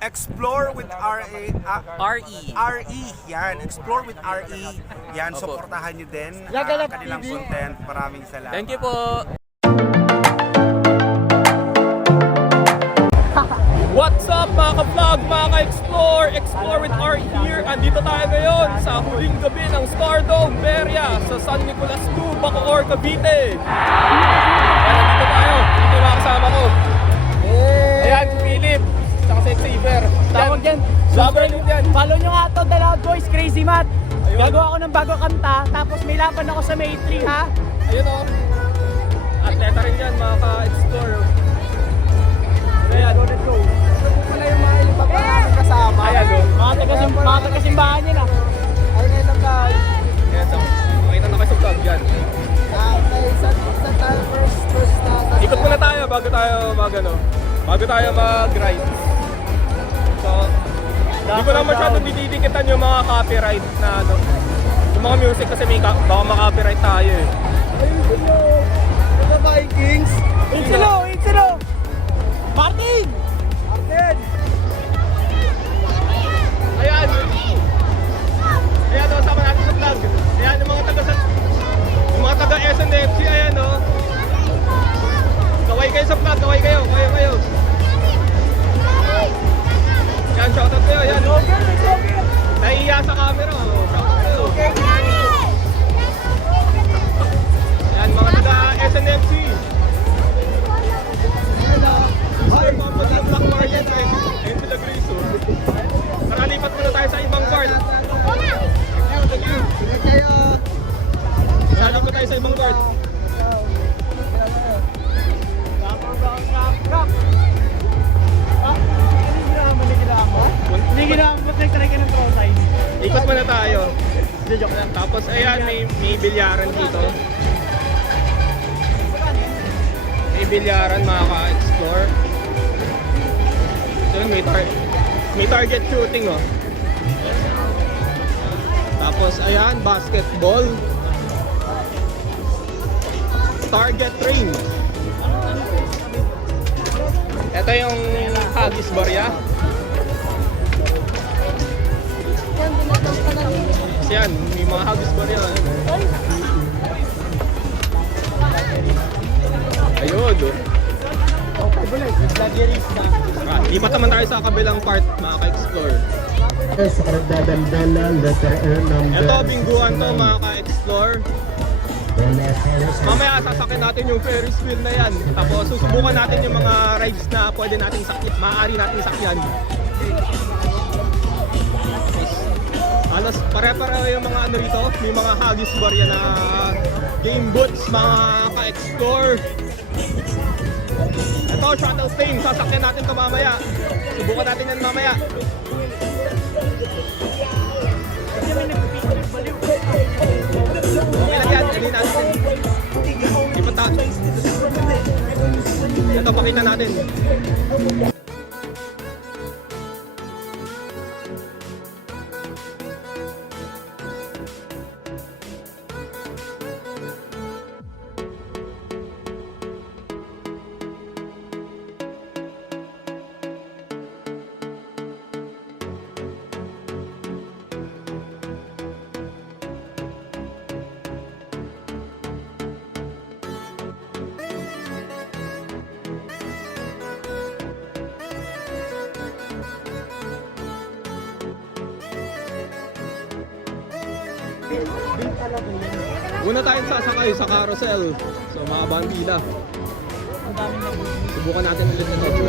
Explore with RE. RE. Yan. Explore with RE. Yan, Opo. supportahan nyo din Lagalak kanilang TV. content. Maraming salamat. Thank you po. What's up mga ka-vlog, mga ka-explore? Explore with RE here. Andito tayo ngayon sa huling gabi ng Stardome Feria sa San Nicolas 2, Bacoor, Cavite. Ayan, nandito tayo. Ito yung mga kasama ko. Ayan, si Philip. Tsaka si Xavier. Tawag yan. Sabar din yan. Follow nyo nga to, The Loud Boys, Crazy Matt. Ayun. Gagawa ako ng bago kanta, tapos may laban ako sa May 3 ha. Ayun o. Atleta rin yan, mga ka-explore. Ayan. Let's go. Wala yung mga iba pa namin kasama. Ayan o. Mga taga-simbahan yun ah. Ay, ngayon ang vlog. Ayan, so, makita na kayo sa vlog yan. Sa tayo first na. Ikot muna tayo bago tayo bago tayo mag-ride. So, hindi ko lang masyadong didikitan yung mga copyright na yung mga music kasi baka ma-copyright tayo eh. Mga Vikings. Insilo! Martin! Martin. Ayan! Ayan o, sama natin sa vlog. Ayan yung mga taga SNFC, ayan o. Kaway kayo sa vlog, kaway kayo. Yan, shoutout kayo, yan. Nahihiya sa camera, oh. Shoutout kayo. Yan, mga taga SNFC. Ay, pampag yung Black Market, ayun sila Grace, oh. Tara, lipat muna tayo sa ibang part. Thank you. Lipat tayo sa ibang part. Hindi ginawa mo, try ka ng throw sign. Ikot muna tayo. Tapos ayan, may bilyaran dito. May bilyaran, mga ka-explore. So, may target shooting, oh. Tapos ayan, basketball. Target range. Ito yung Haggis Barya. Yan, may mga Haggis Barya. Ayun. Lipat naman tayo sa kabilang part, mga ka-explore. Sa karagdadaldala, letter N number. Ito, bingguan to, mga ka-explore. Mamaya sasakyan natin yung Ferris wheel na yan. Tapos susubukan natin yung mga rides na pwede nating sakyan, maaari nating sakyan. Alas pare-pareho yung mga ano rito, may mga Haggis Barya na game boots, mga ka-explore. Ito, shuttle plane, sasakyan natin ito mamaya. Subukan natin yan mamaya. Okay lang yan, hindi natin. Ito, pakita natin. Una tayong sasakay sa carousel. So mga bandila. Subukan natin ulit na ito.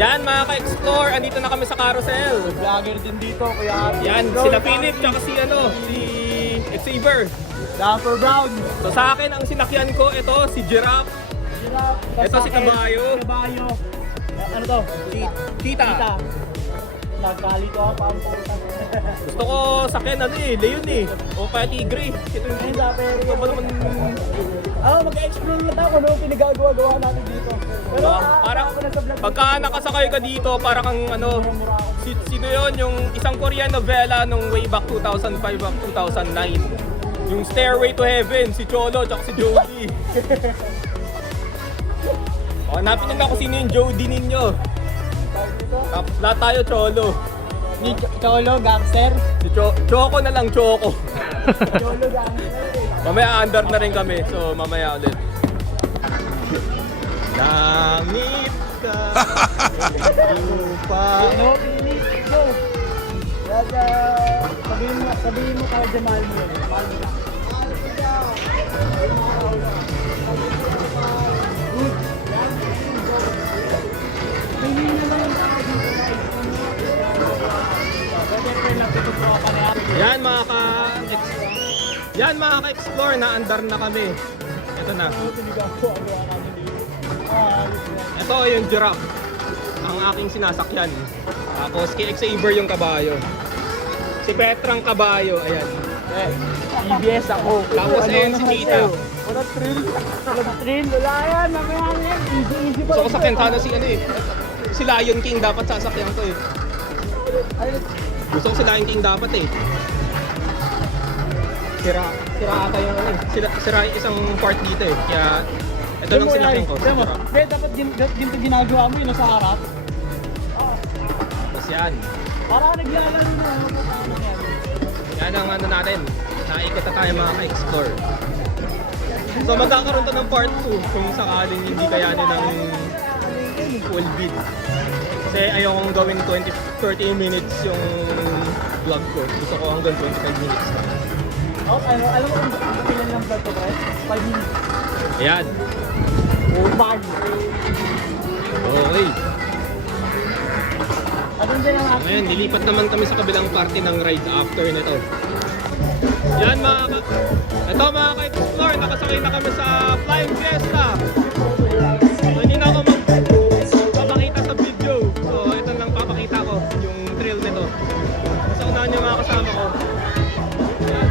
Yan mga ka-explore, andito na kami sa carousel. Vlogger din dito, kuya. Yan, sila Philip tsaka si Xavier. Dapper Brown. So sa akin ang sinakyan ko, ito si Giraffe. Ito si Kabayo. Kabayo. Ano to? Si Tita. Nagkalito ako pa ang puta. Gusto ko sakyan Leon eh. O kaya Tigre. Ito yung Ay, dapper. ito ba naman? Mag-explore na tayo, ano pinagagawa natin dito. Pero Parang ako na sa vlog. pagka nakasakay ka dito, parang kang sino yun, yung isang Korean novela nung way back 2005 up 2009. Yung Stairway to Heaven, si Cholo tsaka si Jody. Hanapin nila kung sino yung Jody ninyo. Tapos lahat tayo cholo. Ni Cholo, gangster. Si Choco na lang, Choco. Cholo, gangster. Mamaya under na rin kami, so mamaya ulit. Langit ka, lupa. Ano, pinis, go. Sabihin mo kaya dyan, mahal mo yun. Mahal mo lang. Yan mga ka-explore, na-andar na kami. Ito na. Ito yung giraffe. Ang aking sinasakyan. Tapos kay Xavier yung kabayo. Si Petrang kabayo, ayan. EBS ako. Tapos ayan si Cheetah. Wala thrill. Wala thrill. Wala yan. Mamaya yan. Easy pa. Gusto ko sakyan sana si ano eh. Si Lion King dapat sasakyan ko eh. Gusto ko si Lion King dapat eh. Sira ata yung ano eh. Sira yung isang part dito eh. Kaya ito lang sinakyan ko. Hindi, dapat ginto ginagawa mo yun nasa harap. Tapos yan. Parang naglalaro na. Yan ang ano natin. Naikot na tayo mga ka-explore. So magkakaroon to ng part 2 kung sakaling hindi kayanin ng full bid. Kasi ayokong gawin 30 minutes yung vlog ko. Gusto ko hanggang 25 minutes lang. Alam mo kung pilan ng vlog ko, pre? 5 minutes. Ayan. Oh, man. Okay. Anong din ang aking? Ngayon, nilipat naman kami sa kabilang party ng ride after nito. Yan ito mga ka-explore, nakasakay na kami sa Flying Fiesta. So, hindi na ako magpapakita sa video. So, ito lang papakita ko, yung thrill nito. Sa unahan yung mga kasama ko. Yan.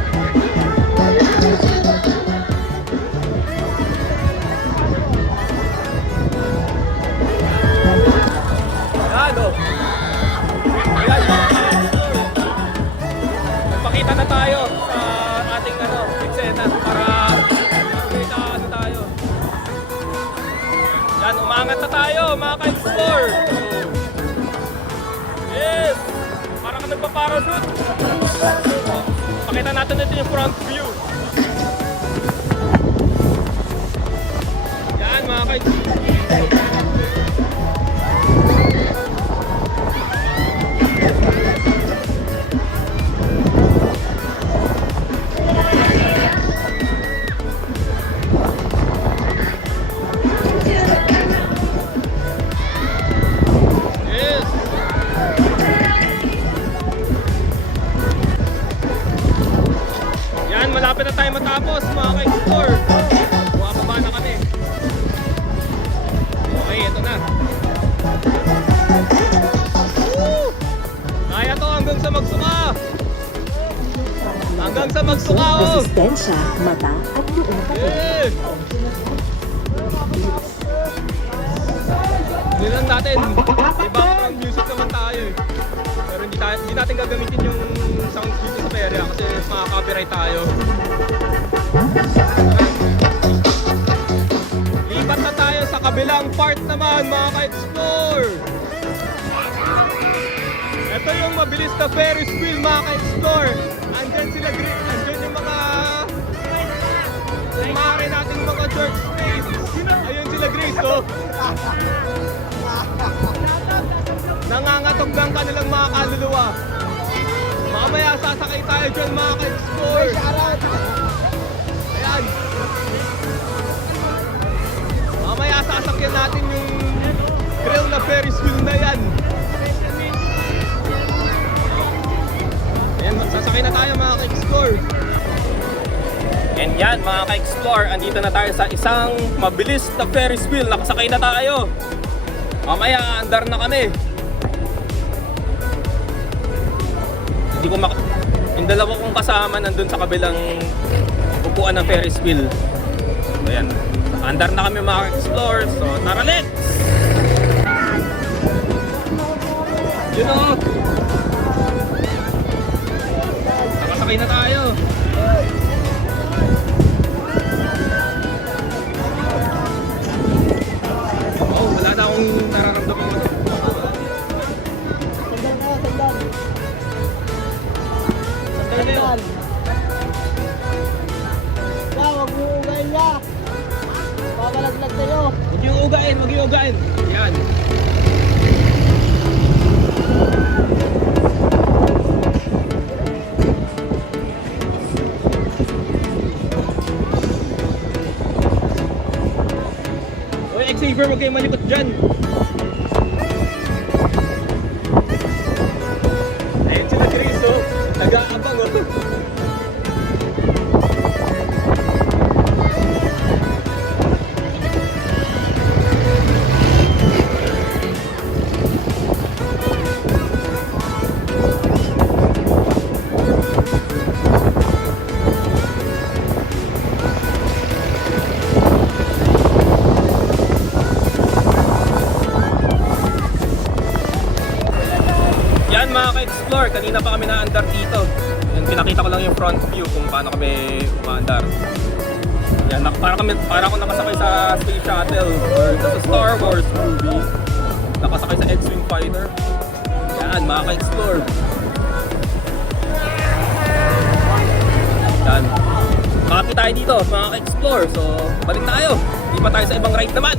Yan o. Yan mga ka-explore. Magpakita na tayo sa ating eksena para makita ano tayo. Yan, umangat na tayo mga ka-explore. Yes! Parang nagpa-parachute. Pakita natin ito yung front view. Yan mga ka-explore. Malapit na tayo matapos mga ka-explore. Bumababa na kami. Okay, ito na. Woo! Kaya to hanggang sa magsuka. Hanggang sa magsuka oh. Resistensya, mata at buong katawan. Yeah! Hindi lang natin. May background music naman tayo eh. Pero hindi natin gagamitin yung sounds dito sa perya kasi makaka-copyright tayo. Lipat na tayo sa kabilang part naman mga ka-explore. Ito yung mabilis na Ferris wheel mga ka-explore. Andyan yung mga kumare nating mga church space. Ayun sila Grace oh. Nangangatog ng kanilang mga kaluluwa. Mamaya sasakay tayo dyan mga ka-explore. Ayan. Mamaya sasakyan natin yung grill na Ferris wheel na yan. Ayan, sasakay na tayo mga ka-explore. And yan mga ka-explore, andito na tayo sa isang mabilis na Ferris wheel. Nakasakay na tayo. Mamaya andar na kami. Hindi ko yung dalawa kong kasama nandun sa kabilang upuan ng Ferris wheel. So yan, andar na kami mga explore. So tara let's! Yun o! Nakasakay na tayo. Oh, wala na akong nararamdaman. dyan. Yan. Uy, Xavier, huwag kayong malikot dyan. Ayun sila Chris, oh. Nag-aabang, oh. Yan mga ka-explore, kanina pa kami na-andar dito. Yan, pinakita ko lang yung front view kung paano kami umaandar. Yan, para ako nakasakay sa space shuttle or sa Star Wars movie. Nakasakay sa X-Wing fighter. Yan mga ka-explore. Yan. Copy tayo dito mga ka-explore. So, balik tayo. Di pa tayo sa ibang ride naman.